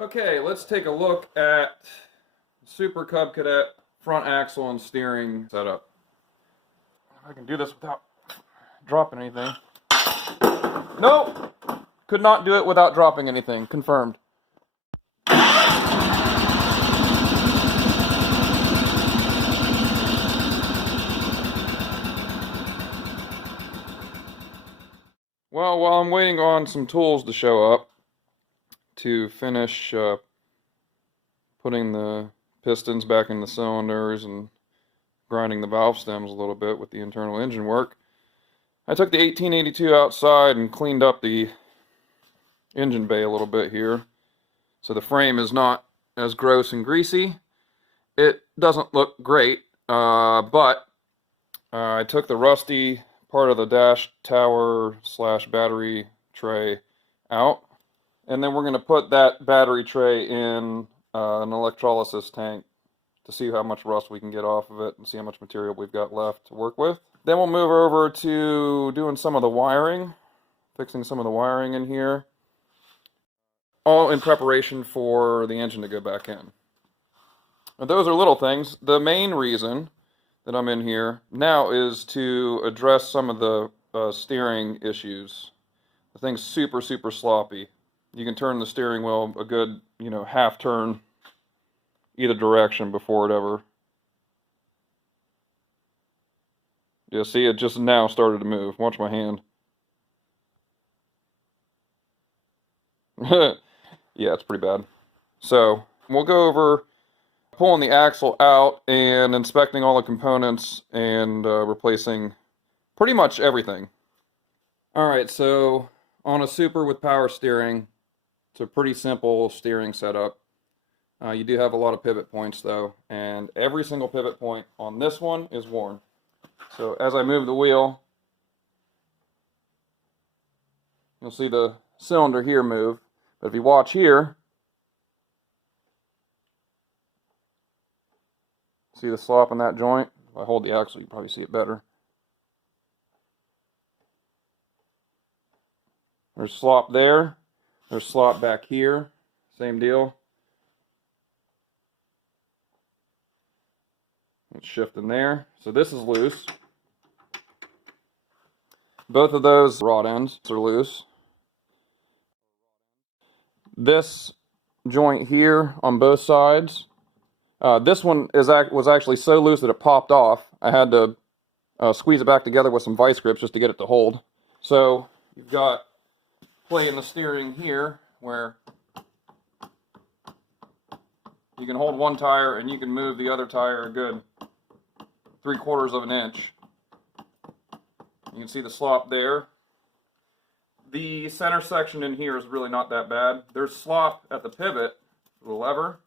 Okay, let's take a look at Super Cub Cadet front axle and steering setup. I can do this without dropping anything. Nope! Could not do it without dropping anything. Confirmed. Well, while I'm waiting on some tools to show up to finish putting the pistons back in the cylinders and grinding the valve stems a little bit with the internal engine work, I took the 1882 outside and cleaned up the engine bay a little bit here. So the frame is not as gross and greasy. It doesn't look great, but I took the rusty part of the dash tower / battery tray out, and then we're going to put that battery tray in an electrolysis tank to see how much rust we can get off of it and see how much material we've got left to work with. Then we'll move over to doing some of the wiring, fixing some of the wiring in here, all in preparation for the engine to go back in. Now, those are little things. The main reason that I'm in here now is to address some of the steering issues. The thing's super sloppy. You can turn the steering wheel a good, half turn either direction before it ever. Yeah, see, it just now started to move. Watch my hand. Yeah, it's pretty bad. So we'll go over pulling the axle out and inspecting all the components and replacing pretty much everything. Alright, so on a Super with power steering, it's a pretty simple steering setup. You do have a lot of pivot points though, and every single pivot point on this one is worn. So as I move the wheel, you'll see the cylinder here move, but if you watch here, see the slop in that joint? If I hold the axle, you can probably see it better. There's slop there. There's slop back here. Same deal. It's shifting there. So this is loose. Both of those rod ends are loose. This joint here on both sides, this one was actually so loose that it popped off. I had to squeeze it back together with some vice grips just to get it to hold. So you've got play in the steering here where you can hold one tire and you can move the other tire a good 3/4 of an inch. You can see the slop there. The center section in here is really not that bad. There's slop at the pivot, the lever,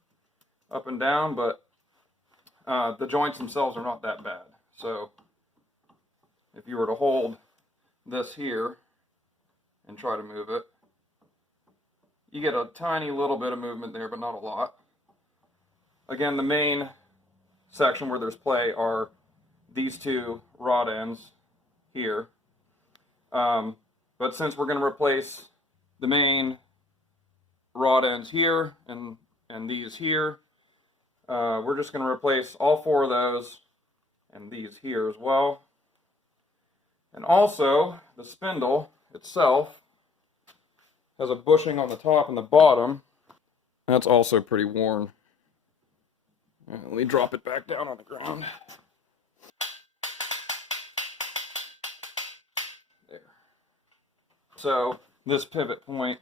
up and down, but the joints themselves are not that bad. So if you were to hold this here and try to move it, you get a tiny little bit of movement there, but not a lot. Again, the main section where there's play are these two rod ends here. But since we're going to replace the main rod ends here and these here, we're just going to replace all 4 of those and these here as well. And also, the spindle itself has a bushing on the top and the bottom. That's also pretty worn. Let me drop it back down on the ground. There. So this pivot point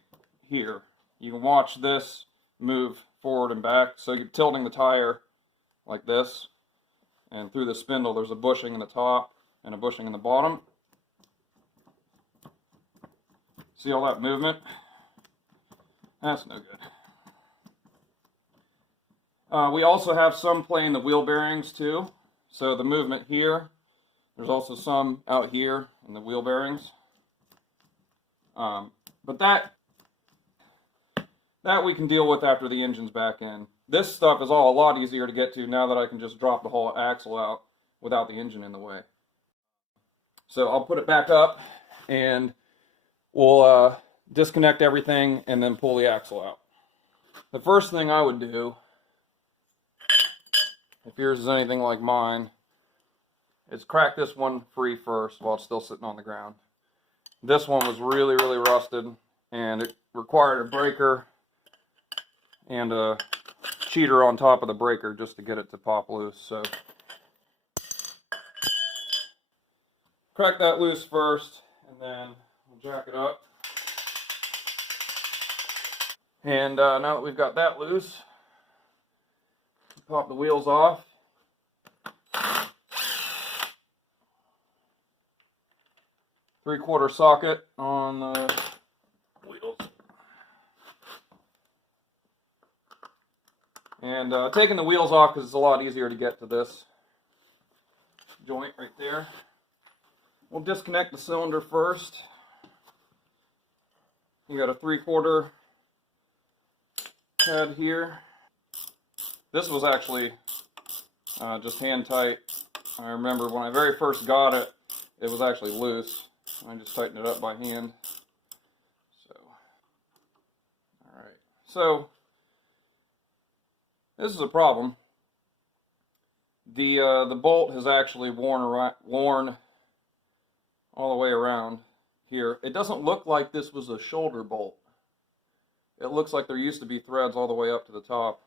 here, you can watch this move forward and back. So you're tilting the tire like this, and through the spindle there's a bushing in the top and a bushing in the bottom. See all that movement? That's no good. We also have some play in the wheel bearings too. So the movement here, there's also some out here in the wheel bearings. But that we can deal with after the engine's back in. This stuff is all a lot easier to get to now that I can just drop the whole axle out without the engine in the way. So I'll put it back up and we'll disconnect everything and then pull the axle out. The first thing I would do, if yours is anything like mine, is crack this one free first while it's still sitting on the ground. This one was really, really rusted, and it required a breaker and a cheater on top of the breaker just to get it to pop loose. So crack that loose first, and then we'll jack it up. And now that we've got that loose, pop the wheels off. Three-quarter socket on the wheels. And taking the wheels off because it's a lot easier to get to this joint right there. We'll disconnect the cylinder first. You got a 3/4 head here. This was actually just hand tight. I remember when I very first got it, it was actually loose. I just tightened it up by hand. So, all right. So this is a problem. The bolt has actually worn all the way around here. It doesn't look like this was a shoulder bolt. It looks like there used to be threads all the way up to the top,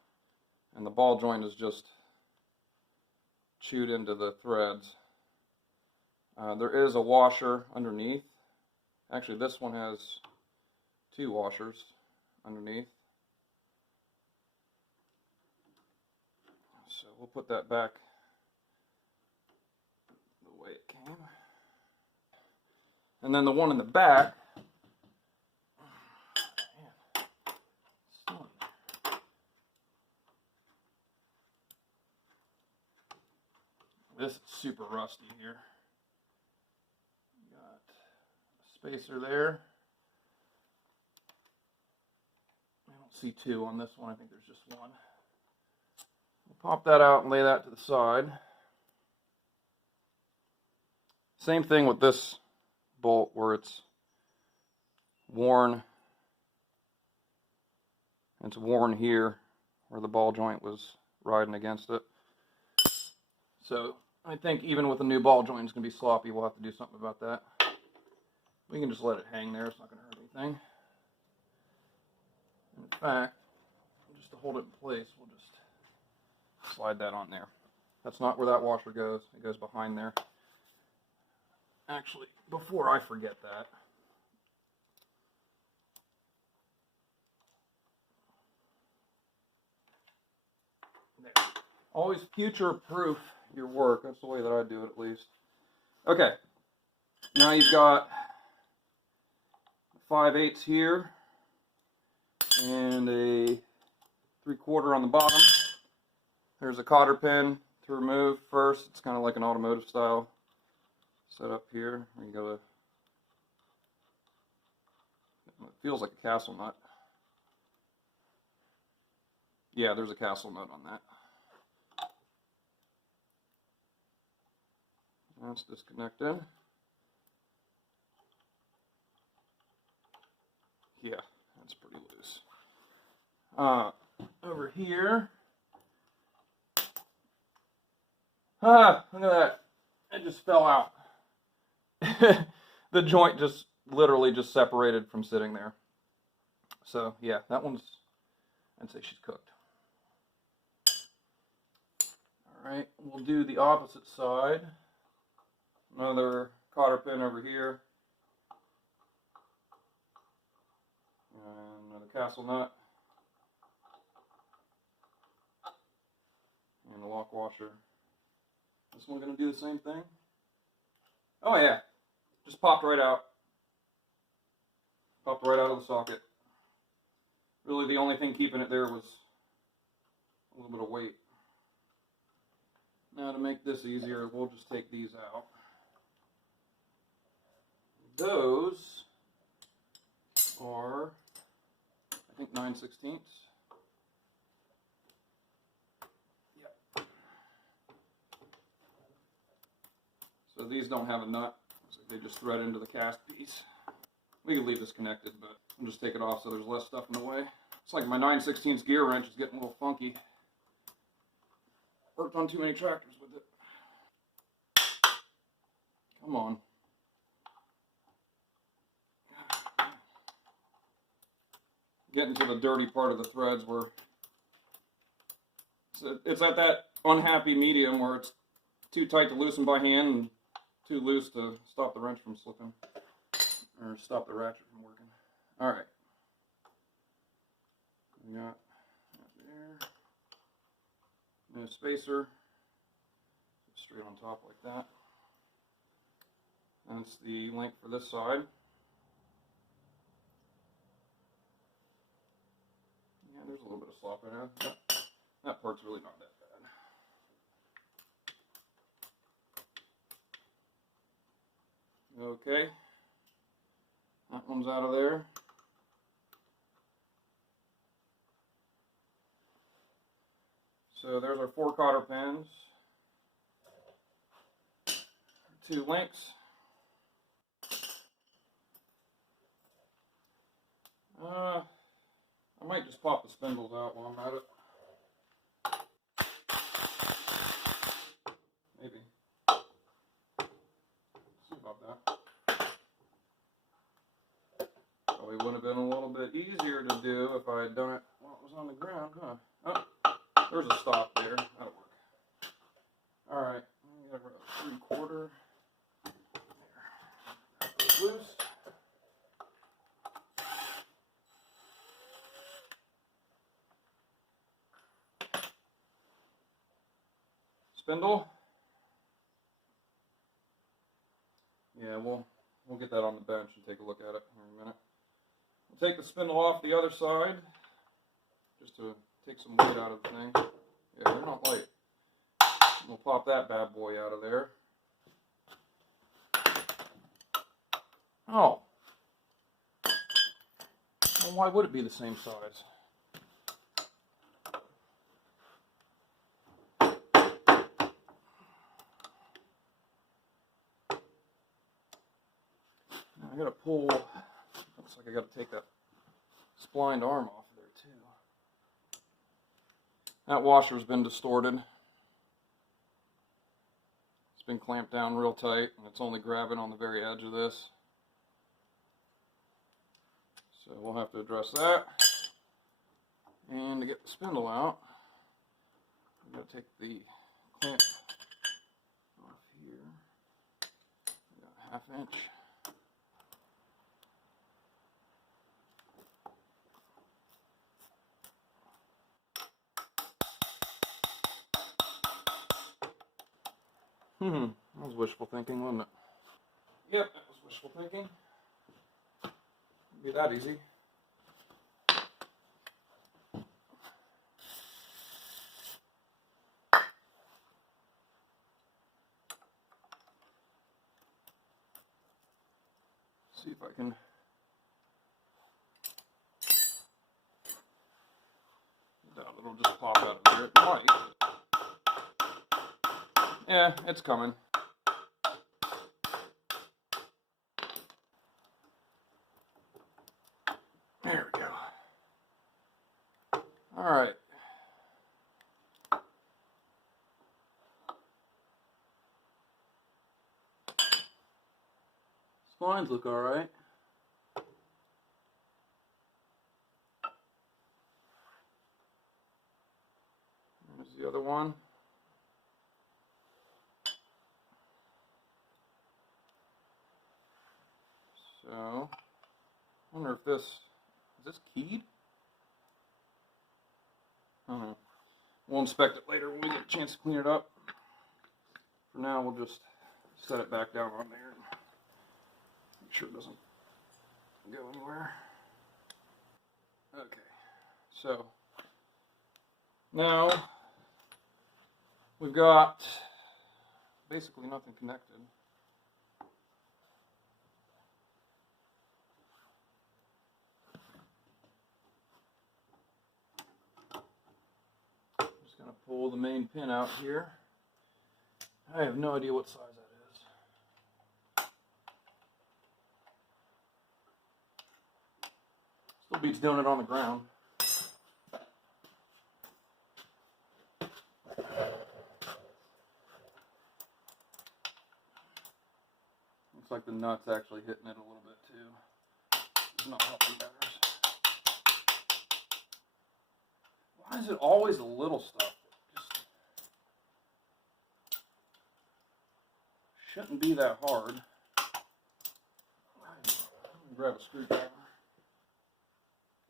and the ball joint is just chewed into the threads. There is a washer underneath. Actually, this one has 2 washers underneath. So we'll put that back the way it came. And then the one in the back, this is super rusty here. Got a spacer there. I don't see 2 on this one. I think there's just 1. We'll pop that out and lay that to the side. Same thing with this bolt where it's worn. It's worn here where the ball joint was riding against it. So I think even with a new ball joint, it's going to be sloppy. We'll have to do something about that. We can just let it hang there. It's not going to hurt anything. In fact, just to hold it in place, we'll just slide that on there. That's not where that washer goes. It goes behind there. Actually, before I forget that, there. Always future-proof your work. That's the way that I do it, at least. Okay, now you've got 5/8 here and a 3/4 on the bottom. There's a cotter pin to remove first. It's kind of like an automotive style setup here. You got it feels like a castle nut. Yeah, there's a castle nut on that. That's disconnected. Yeah, that's pretty loose. Over here. Look at that. It just fell out. The joint just literally just separated from sitting there. So yeah, that one's, I'd say she's cooked. Alright, we'll do the opposite side. Another cotter pin over here. And another castle nut. And the lock washer. This one going to do the same thing? Oh yeah, just popped right out. Popped right out of the socket. Really the only thing keeping it there was a little bit of weight. Now to make this easier, we'll just take these out. Those are, I think, 9/16. Yep. So these don't have a nut, so they just thread into the cast piece. We can leave this connected, but I'll just take it off so there's less stuff in the way. It's like my 9/16 gear wrench is getting a little funky. Worked on too many tractors with it. Come on. Getting to the dirty part of the threads where it's at that unhappy medium where it's too tight to loosen by hand and too loose to stop the wrench from slipping or stop the ratchet from working. All right. We got that there. No spacer. Straight on top like that. That's the length for this side. Yeah, there's a little bit of slop in there. That part's really not that bad. Okay. That one's out of there. So there's our 4 cotter pins. 2 links. I might just pop the spindles out while I'm at it. Maybe. See about that. Probably would have been a little bit easier to do if I had done it while it was on the ground, huh? Oh, there's a stop there. That'll work. Alright, I got about 3/4. There. Loose. Spindle. Yeah, we'll get that on the bench and take a look at it in a minute. We'll take the spindle off the other side just to take some weight out of the thing. Yeah, they're not light. We'll pop that bad boy out of there. Oh. Well, why would it be the same size? I gotta pull, looks like I gotta take that splined arm off there too. That washer's been distorted. It's been clamped down real tight and it's only grabbing on the very edge of this. So we'll have to address that. And to get the spindle out, I'm gonna take the clamp off here. I got a 1/2 inch. That was wishful thinking, wasn't it? Yep, that was wishful thinking. Wouldn't be that easy. See if I can it'll just pop out of there. It might. Yeah, it's coming. There we go. All right. Splines look all right. There's the other one. So, I wonder if is this keyed? I don't know. We'll inspect it later when we get a chance to clean it up. For now, we'll just set it back down on there and make sure it doesn't go anywhere. Okay, so now we've got basically nothing connected. Just gonna pull the main pin out here. I have no idea what size that is. Still beats doing it on the ground. like the nut's actually hitting it a little bit too. It's not helping matters. Why is it always the little stuff? Just shouldn't be that hard. Let me grab a screwdriver.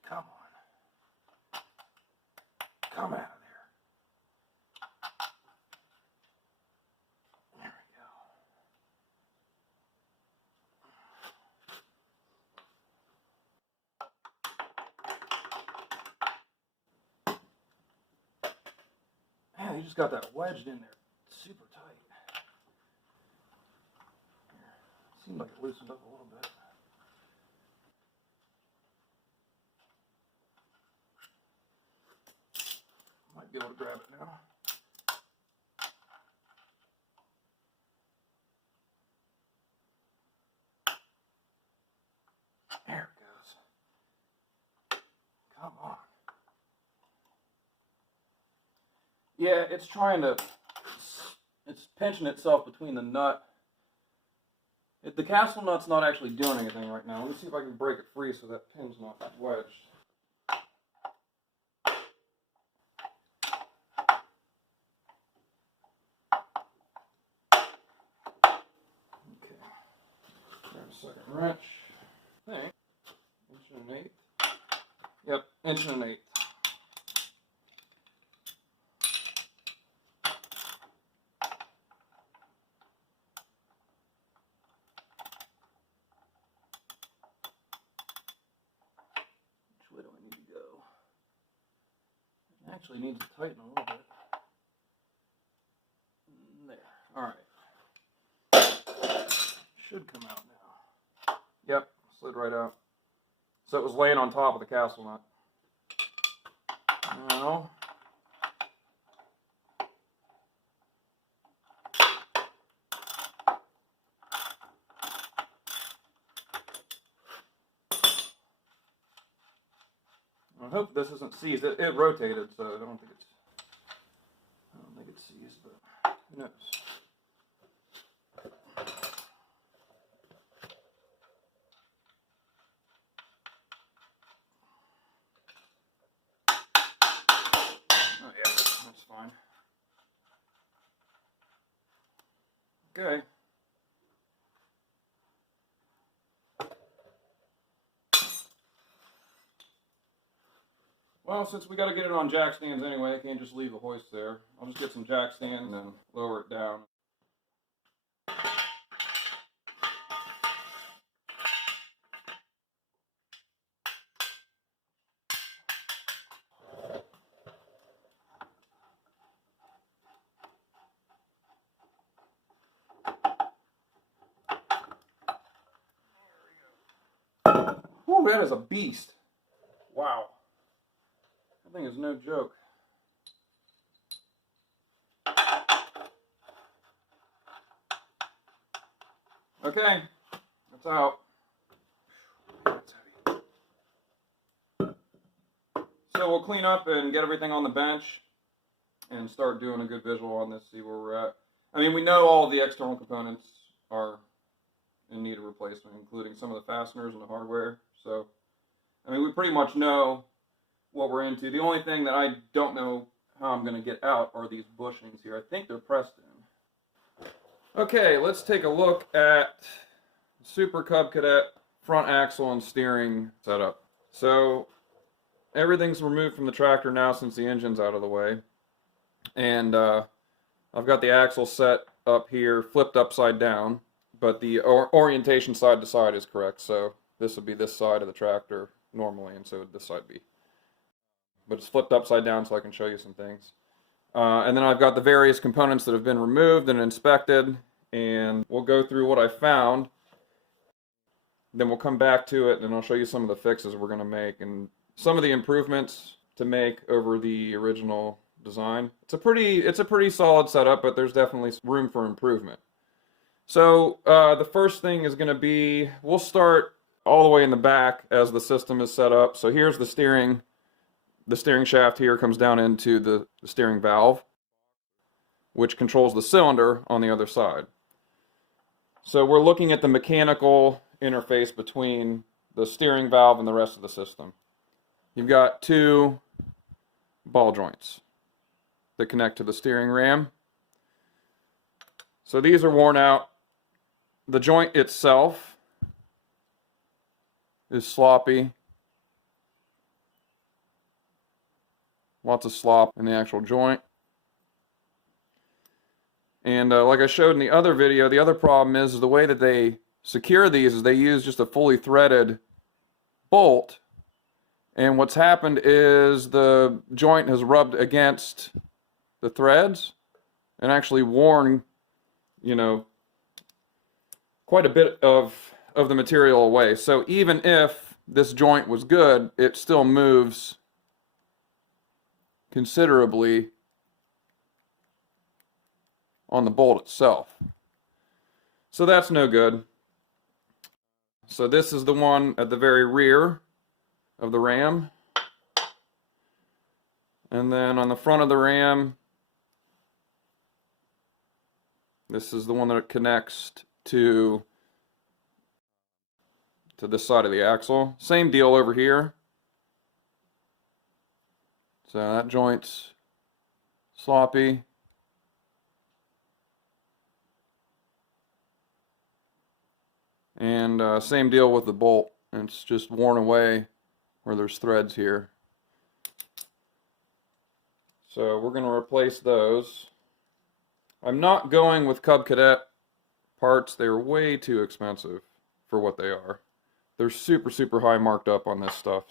Come on. Come out of there. There we go. Man, you just got that wedged in there super tight. Seemed like it loosened up a little bit. Might be able to grab it now. There it goes. Come on. Yeah, it's pinching itself between the nut. The castle nut's not actually doing anything right now. Let me see if I can break it free so that pin's not wedged. Okay. Grab a second wrench. I think. Inch and an eighth. Yep, inch and an eighth. Actually needs to tighten a little bit. There. Alright. Should come out now. Yep, slid right out. So it was laying on top of the castle nut. Now, I hope this isn't seized. It rotated, so I don't think it's seized, but who knows? Oh yeah, that's fine. Okay. Well, since we got to get it on jack stands anyway, I can't just leave the hoist there. I'll just get some jack stands and then lower it down. Whew, that is a beast. Wow. That thing is no joke. Okay, that's out. That's heavy. So we'll clean up and get everything on the bench and start doing a good visual on this, see where we're at. I mean, we know all of the external components are in need of replacement, including some of the fasteners and the hardware. So, I mean, we pretty much know what we're into. The only thing that I don't know how I'm going to get out are these bushings here. I think they're pressed in. Okay, let's take a look at Super Cub Cadet front axle and steering setup. So everything's removed from the tractor now since the engine's out of the way. And I've got the axle set up here, flipped upside down, but the orientation side to side is correct. So this would be this side of the tractor normally, and so would this side be. But it's flipped upside down so I can show you some things. And then I've got the various components that have been removed and inspected, and we'll go through what I found. Then we'll come back to it, and I'll show you some of the fixes we're going to make and some of the improvements to make over the original design. It's a pretty solid setup, but there's definitely room for improvement. So the first thing is going to be, we'll start all the way in the back as the system is set up. So here's the steering. The steering shaft here comes down into the steering valve, which controls the cylinder on the other side. So we're looking at the mechanical interface between the steering valve and the rest of the system. You've got two ball joints that connect to the steering ram. So these are worn out. The joint itself is sloppy. Lots of slop in the actual joint. And like I showed in the other video, the other problem is the way that they secure these is they use just a fully threaded bolt. And what's happened is the joint has rubbed against the threads and actually worn, you know, quite a bit of the material away. So even if this joint was good, it still moves considerably on the bolt itself. So that's no good. So this is the one at the very rear of the ram. And then on the front of the ram, this is the one that connects to this side of the axle. Same deal over here. So that joint's sloppy. And same deal with the bolt. It's just worn away where there's threads here. So we're going to replace those. I'm not going with Cub Cadet parts. They're way too expensive for what they are. They're super, super high marked up on this stuff.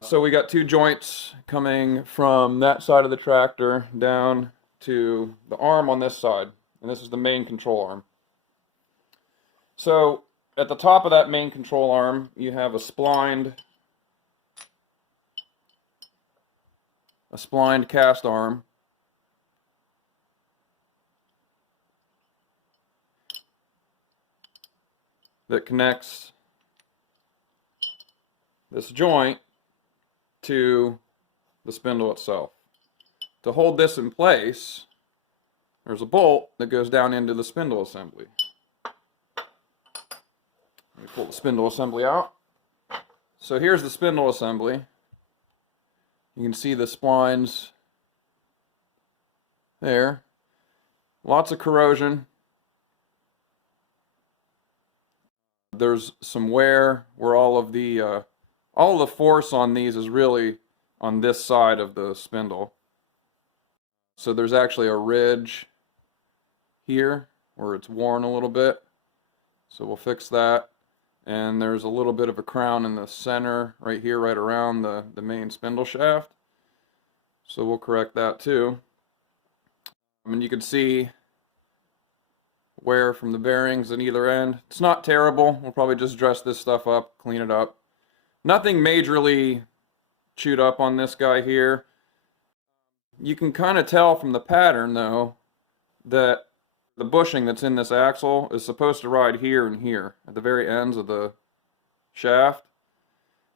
So we got two joints coming from that side of the tractor down to the arm on this side. And this is the main control arm. So at the top of that main control arm, you have a splined cast arm. That connects this joint to the spindle itself. To hold this in place, there's a bolt that goes down into the spindle assembly. Let me pull the spindle assembly out. So here's the spindle assembly. You can see the splines there. Lots of corrosion. There's some wear where all of the force on these is really on this side of the spindle. So there's actually a ridge here where it's worn a little bit. So we'll fix that. And there's a little bit of a crown in the center right here, right around the main spindle shaft. So we'll correct that too. And you can see wear from the bearings at either end. It's not terrible. We'll probably just dress this stuff up, clean it up. Nothing majorly chewed up on this guy here. You can kind of tell from the pattern though that the bushing that's in this axle is supposed to ride here and here at the very ends of the shaft.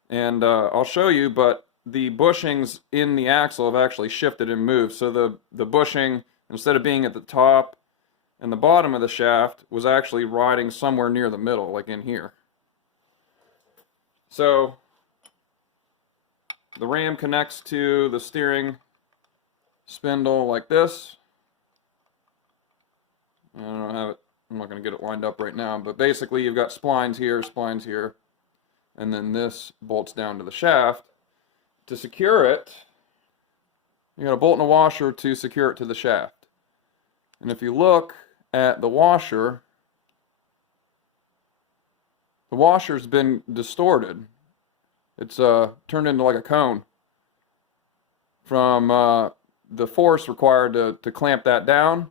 And I'll show you, but the bushings in the axle have actually shifted and moved. So the bushing, instead of being at the top and the bottom of the shaft, was actually riding somewhere near the middle, like in here. So the ram connects to the steering spindle like this. I don't have it, I'm not going to get it lined up right now, but basically you've got splines here, and then this bolts down to the shaft. To secure it, you got a bolt and a washer to secure it to the shaft. And if you look at the washer's been distorted. It's turned into like a cone from the force required to clamp that down,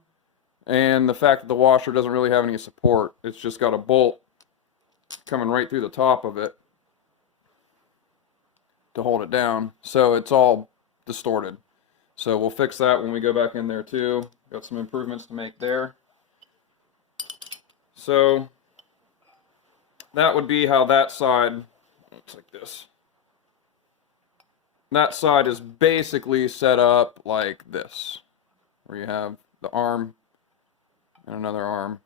and the fact that the washer doesn't really have any support. It's just got a bolt coming right through the top of it to hold it down, so it's all distorted. So we'll fix that when we go back in there too. Got some improvements to make there. So that would be how that side looks like this. That side is basically set up like this, where you have the arm and another arm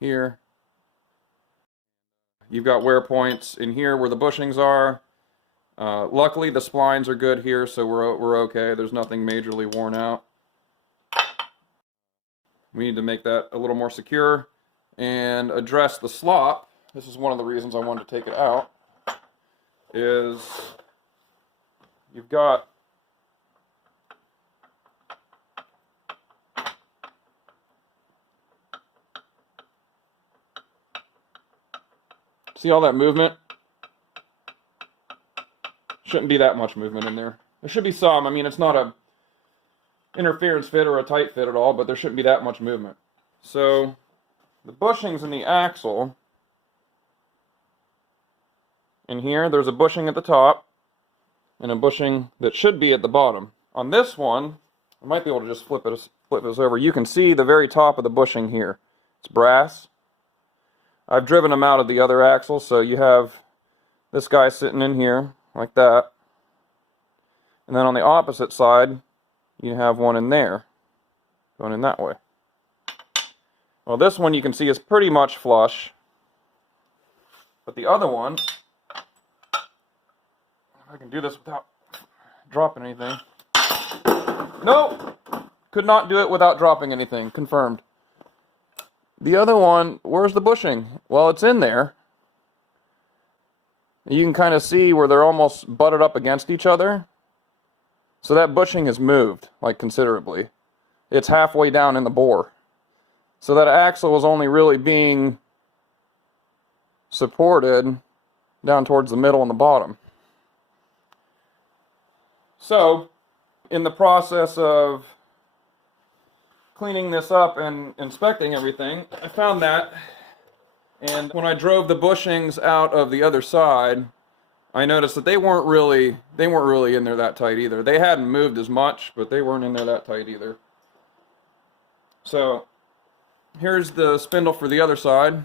here. You've got wear points in here where the bushings are. Luckily, the splines are good here, so we're okay. There's nothing majorly worn out. We need to make that a little more secure and address the slop. This is one of the reasons I wanted to take it out, is you've got see all that movement? Shouldn't be that much movement in there. There should be some. I mean, it's not a interference fit or a tight fit at all, but there shouldn't be that much movement. So the bushings in the axle, in here, there's a bushing at the top and a bushing that should be at the bottom. On this one, I might be able to just flip this over. You can see the very top of the bushing here. It's brass. I've driven them out of the other axle, so you have this guy sitting in here like that. And then on the opposite side, you have one in there, going in that way. Well, this one you can see is pretty much flush, but the other one, I can do this without dropping anything. Nope! Could not do it without dropping anything, confirmed. The other one, where's the bushing? Well, it's in there. You can kind of see where they're almost butted up against each other. So that bushing has moved, like, considerably. It's halfway down in the bore. So that axle is only really being supported down towards the middle and the bottom. So, in the process of cleaning this up and inspecting everything, I found that, and when I drove the bushings out of the other side, I noticed that they weren't really in there that tight either. They hadn't moved as much, but they weren't in there that tight either. So here's the spindle for the other side.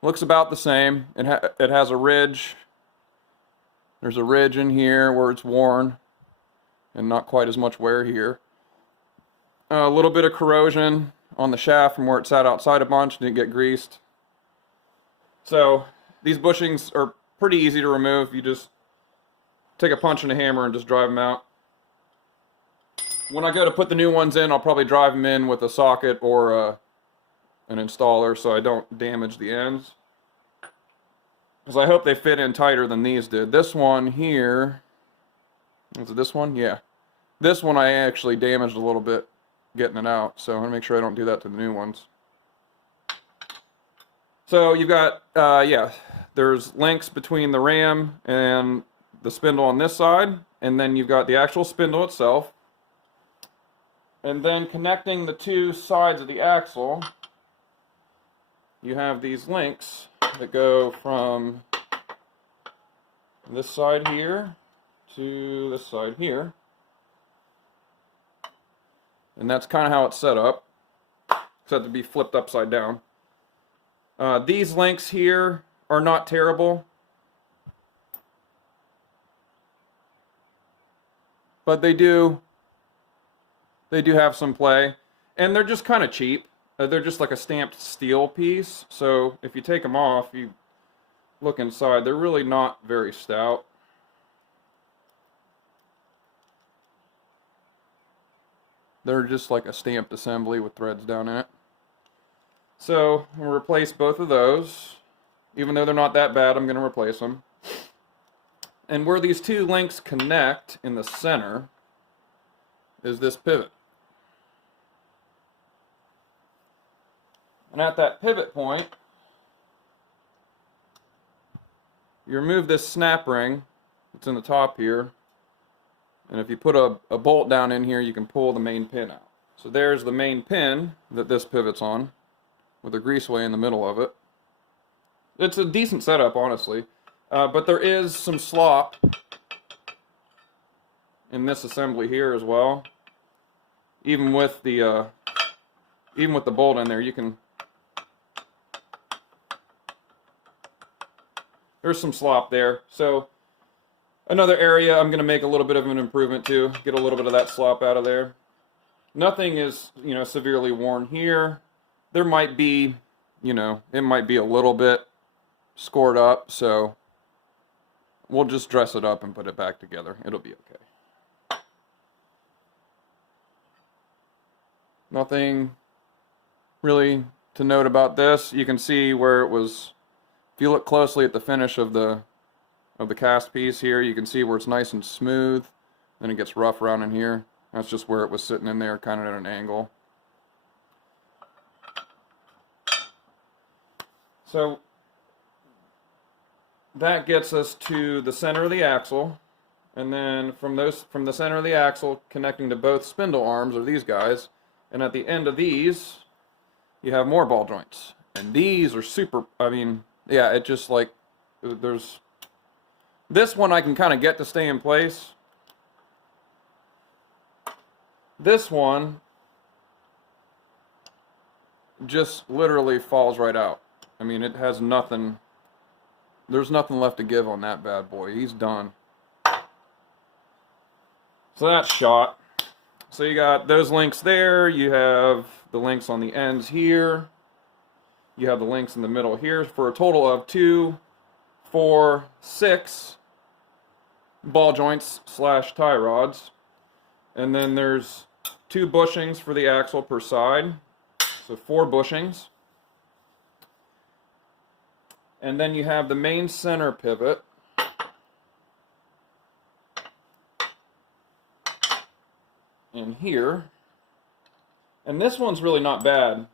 Looks about the same. It has a ridge. There's a ridge in here where it's worn, and not quite as much wear here. A little bit of corrosion on the shaft from where it sat outside a bunch, didn't get greased. So these bushings are pretty easy to remove. You just take a punch and a hammer and just drive them out. When I go to put the new ones in, I'll probably drive them in with a socket or an installer so I don't damage the ends. Because I hope they fit in tighter than these did. This one here, is it this one? Yeah. This one I actually damaged a little bit getting it out, so I'm going to make sure I don't do that to the new ones. So you've got, yeah, there's links between the ram and the spindle on this side, and then you've got the actual spindle itself. And then connecting the two sides of the axle, you have these links that go from this side here to this side here. And that's kind of how it's set up, except to be flipped upside down. These links here are not terrible, but they do have some play, and they're just kind of cheap. They're just like a stamped steel piece, so if you take them off, you look inside, they're really not very stout. They're just like a stamped assembly with threads down in it. So I'm going to replace both of those. Even though they're not that bad, I'm going to replace them. And where these two links connect in the center is this pivot. And at that pivot point, you remove this snap ring that's in the top here. And if you put a bolt down in here, you can pull the main pin out. So there's the main pin that this pivots on, with a greaseway in the middle of it. It's a decent setup, honestly. But there is some slop in this assembly here as well. Even with the bolt in there, you can. There's some slop there. So another area I'm going to make a little bit of an improvement to, get a little bit of that slop out of there. Nothing is, severely worn here. There might be, it might be a little bit scored up, so we'll just dress it up and put it back together. It'll be okay. Nothing really to note about this. You can see where it was, if you look closely at the finish of the cast piece here, you can see where it's nice and smooth. Then it gets rough around in here. That's just where it was sitting in there, kind of at an angle. So that gets us to the center of the axle, and then from the center of the axle connecting to both spindle arms are these guys, and at the end of these you have more ball joints, and these are super, yeah, it just like, there's this one I can kind of get to stay in place. This one just literally falls right out. It has nothing, there's nothing left to give on that bad boy. He's done. So that's shot. So you got those links there, you have the links on the ends here, you have the links in the middle here, for a total of 2, 4, 6 ball joints / tie rods. And then there's 2 bushings for the axle per side, so 4 bushings. And then you have the main center pivot. In here. And this one's really not bad.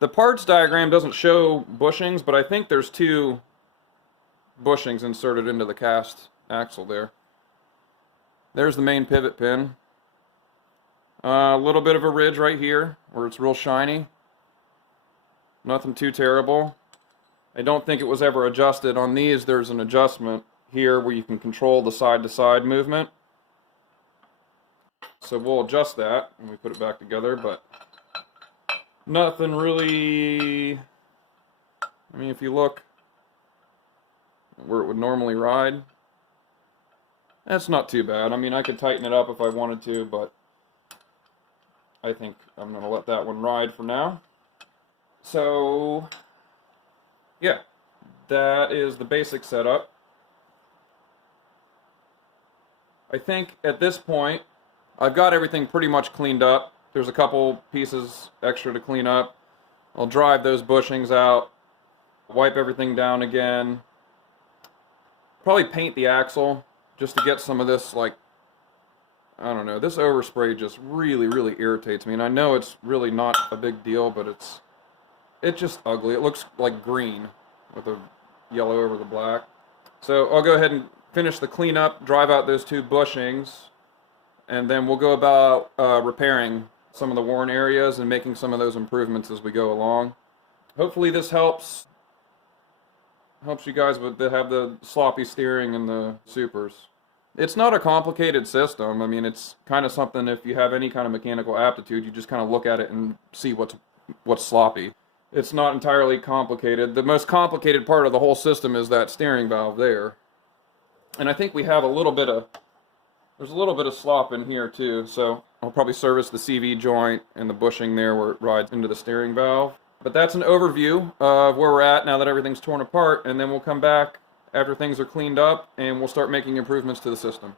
The parts diagram doesn't show bushings, but I think there's 2 bushings inserted into the cast axle there. There's the main pivot pin. A little bit of a ridge right here where it's real shiny. Nothing too terrible. I don't think it was ever adjusted. On these there's an adjustment here where you can control the side-to-side movement. So we'll adjust that when we put it back together, but nothing really, if you look where it would normally ride, that's not too bad. I could tighten it up if I wanted to, but I think I'm going to let that one ride for now. So, yeah, that is the basic setup. I think at this point, I've got everything pretty much cleaned up. There's a couple pieces extra to clean up. I'll drive those bushings out, wipe everything down again, probably paint the axle just to get some of this, like, I don't know, this overspray just really, really irritates me. And I know it's really not a big deal, but it's just ugly. It looks like green with the yellow over the black. So I'll go ahead and finish the cleanup, drive out those 2 bushings, and then we'll go about repairing some of the worn areas and making some of those improvements as we go along. Hopefully this helps you guys with have the sloppy steering and the supers. It's not a complicated system. It's kind of something, if you have any kind of mechanical aptitude, you just kind of look at it and see what's sloppy. It's not entirely complicated. The most complicated part of the whole system is that steering valve there. And I think we have there's a little bit of slop in here too, so I'll probably service the CV joint and the bushing there where it rides into the steering valve. But that's an overview of where we're at now that everything's torn apart, and then we'll come back after things are cleaned up and we'll start making improvements to the system.